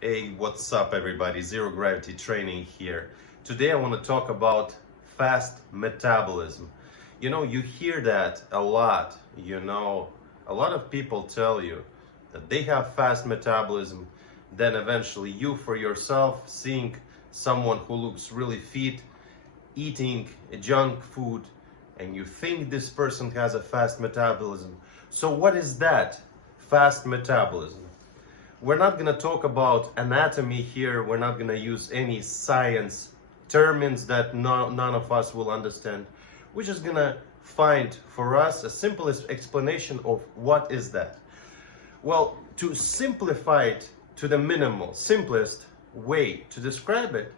Hey, what's up everybody? Zero Gravity Training here. Today I want to talk about fast metabolism. You hear that a lot. A lot of people tell you that they have fast metabolism. Then eventually you for yourself seeing someone who looks really fit eating junk food and you think this person has a fast metabolism. So what is that fast metabolism? We're not going to talk about anatomy here. We're not going to use any science terms that none of us will understand. We're just going to find for us a simplest explanation of what is that. Well, to simplify it to the minimal, simplest way to describe it,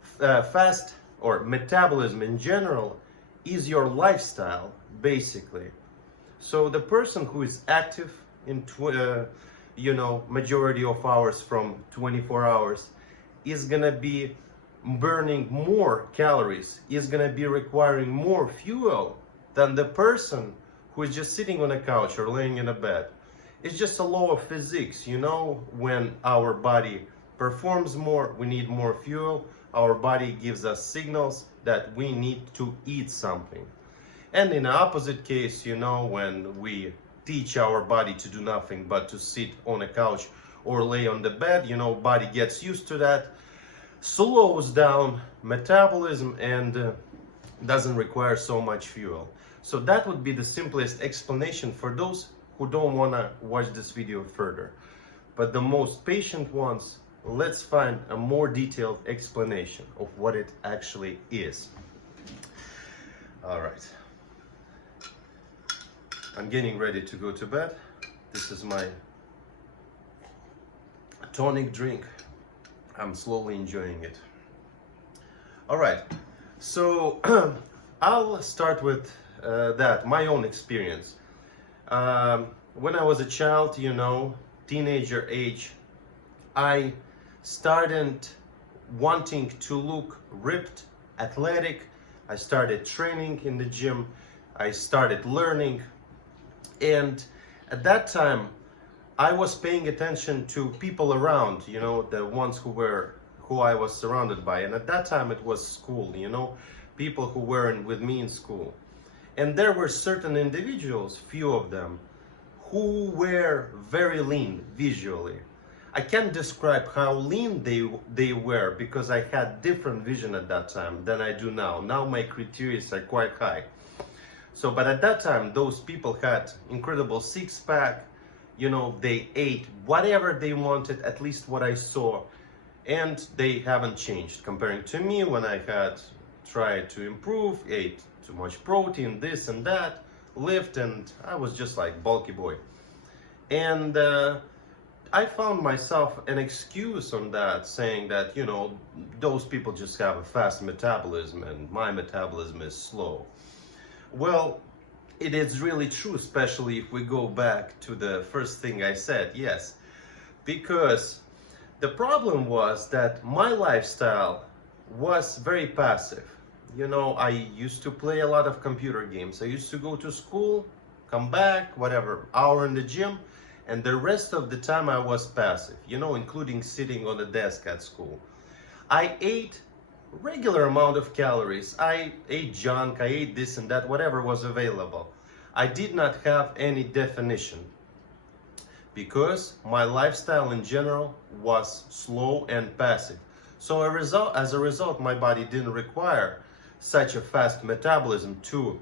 fast or metabolism in general is your lifestyle, basically. So the person who is active in majority of hours from 24 hours is gonna be burning more calories, is gonna be requiring more fuel than the person who is just sitting on a couch or laying in a bed. It's just a law of physics, when our body performs more, we need more fuel. Our body gives us signals that we need to eat something. And in the opposite case, when we teach our body to do nothing but to sit on a couch or lay on the bed, body gets used to that, slows down metabolism and doesn't require so much fuel. So that would be the simplest explanation for those who don't want to watch this video further. But the most patient ones, let's find a more detailed explanation of what it actually is. All right. I'm getting ready to go to bed. This is my tonic drink. I'm slowly enjoying it. All right, so I'll start with my own experience. When I was a child, teenager age, I started wanting to look ripped, athletic. I started training in the gym. I started learning. And at that time, I was paying attention to people around, the ones who I was surrounded by. And at that time it was school, people who were with me in school. And there were certain individuals, few of them, who were very lean visually. I can't describe how lean they were because I had different vision at that time than I do now. Now my criteria are quite high. So, but at that time, those people had incredible six-pack, they ate whatever they wanted, at least what I saw, and they haven't changed comparing to me when I had tried to improve, ate too much protein, this and that, lift, and I was just like bulky boy. And I found myself an excuse on that, saying that, those people just have a fast metabolism and my metabolism is slow. Well, it is really true, especially if we go back to the first thing I said, yes. Because the problem was that my lifestyle was very passive. I used to play a lot of computer games. I used to go to school, come back, whatever, hour in the gym, and the rest of the time I was passive, including sitting on the desk at school. I ate regular amount of calories. I ate junk, I ate this and that, whatever was available. I did not have any definition because my lifestyle in general was slow and passive. So as a result, my body didn't require such a fast metabolism to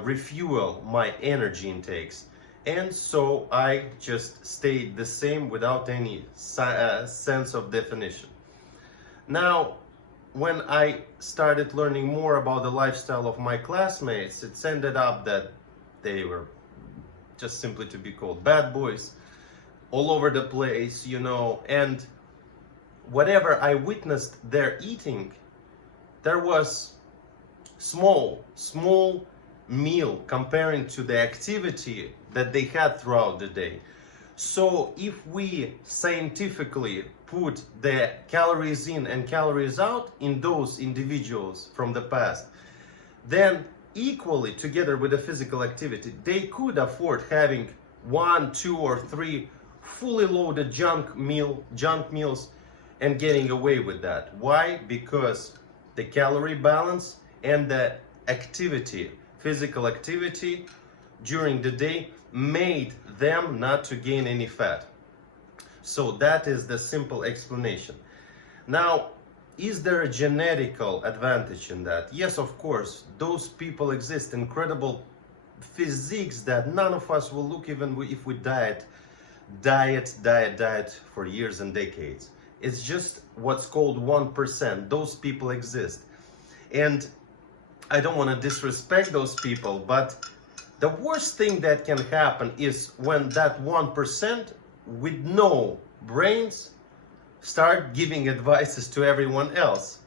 refuel my energy intakes. And so I just stayed the same without any sense of definition. Now, when I started learning more about the lifestyle of my classmates, it's ended up that they were just simply to be called bad boys, all over the place, and whatever I witnessed their eating, there was small meal comparing to the activity that they had throughout the day. So if we scientifically put the calories in and calories out in those individuals from the past, then equally together with the physical activity, they could afford having 1, 2, or 3 fully loaded junk meals and getting away with that. Why? Because the calorie balance and the activity, physical activity during the day made them not to gain any fat. So that is the simple explanation. Now, is there a genetical advantage in that? Yes, of course. Those people exist, incredible physiques that none of us will look even if we diet for years and decades. It's just what's called 1%. Those people exist. And I don't want to disrespect those people, but the worst thing that can happen is when that 1% with no brains start giving advices to everyone else.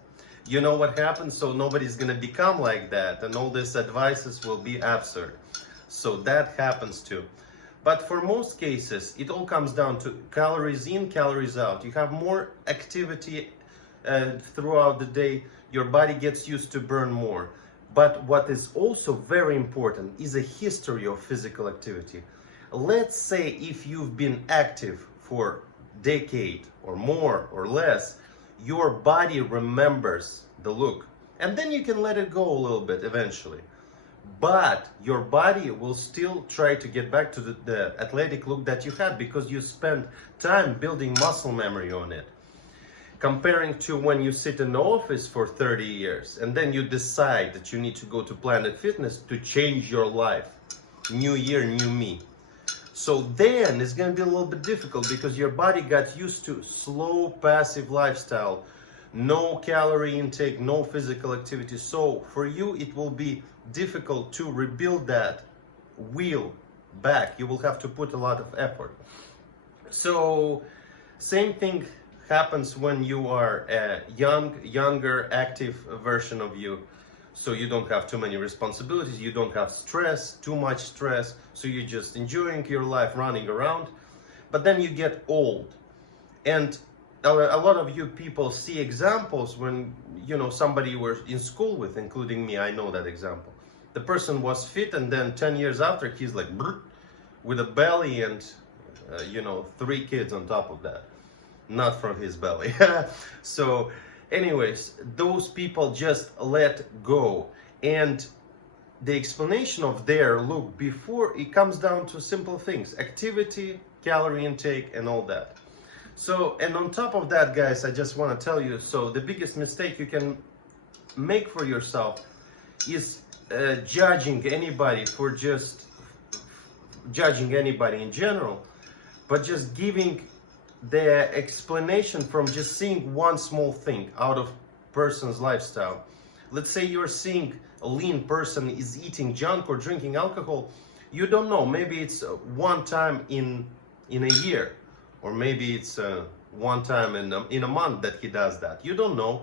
You know what happens? So nobody's gonna become like that, and all these advices will be absurd. So that happens too. But for most cases, it all comes down to calories in, calories out. You have more activity throughout the day, your body gets used to burn more. But what is also very important is a history of physical activity. Let's say if you've been active for a decade or more or less, your body remembers the look. And then you can let it go a little bit eventually. But your body will still try to get back to the athletic look that you had because you spent time building muscle memory on it. Comparing to when you sit in the office for 30 years and then you decide that you need to go to Planet Fitness to change your life. New year, new me. So then it's going to be a little bit difficult because your body got used to slow, passive lifestyle, no calorie intake, no physical activity. So for you, it will be difficult to rebuild that wheel back. You will have to put a lot of effort. So same thing happens when you are a younger, active version of you. So you don't have too many responsibilities, you don't have stress, too much stress, so you're just enjoying your life, running around. But then you get old. And a lot of you people see examples when, you know, somebody you were in school with, including me, I know that example. The person was fit and then 10 years after, he's like, with a belly and, 3 kids on top of that. Not from his belly. So anyways, those people just let go. And the explanation of their look before, it comes down to simple things: activity, calorie intake, and all that. So, and on top of that, guys, I just want to tell you, so the biggest mistake you can make for yourself is judging anybody for just judging anybody in general, but just giving the explanation from just seeing one small thing out of person's lifestyle. Let's say you're seeing a lean person is eating junk or drinking alcohol. You don't know, maybe it's one time in a year, or maybe it's one time in a month that he does that. You don't know.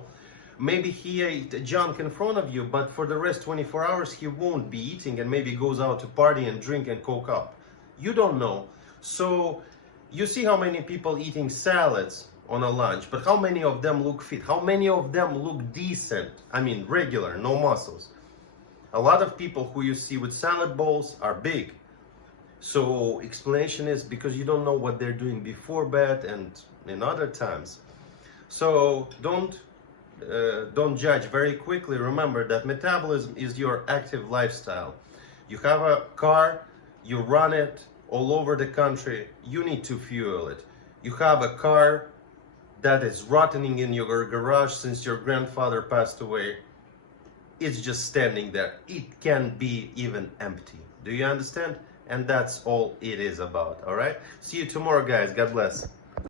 Maybe he ate junk in front of you, but for the rest 24 hours he won't be eating, and maybe goes out to party and drink and coke up. You don't know. So you see how many people eating salads on a lunch, but how many of them look fit? How many of them look decent? I mean, regular, no muscles. A lot of people who you see with salad bowls are big. So explanation is because you don't know what they're doing before bed and in other times. So don't judge very quickly. Remember that metabolism is your active lifestyle. You have a car, you run it all over the country, you need to fuel it. You have a car that is rotting in your garage since your grandfather passed away. It's just standing there. It can be even empty. Do you understand? And that's all it is about. All right? See you tomorrow, guys. God bless.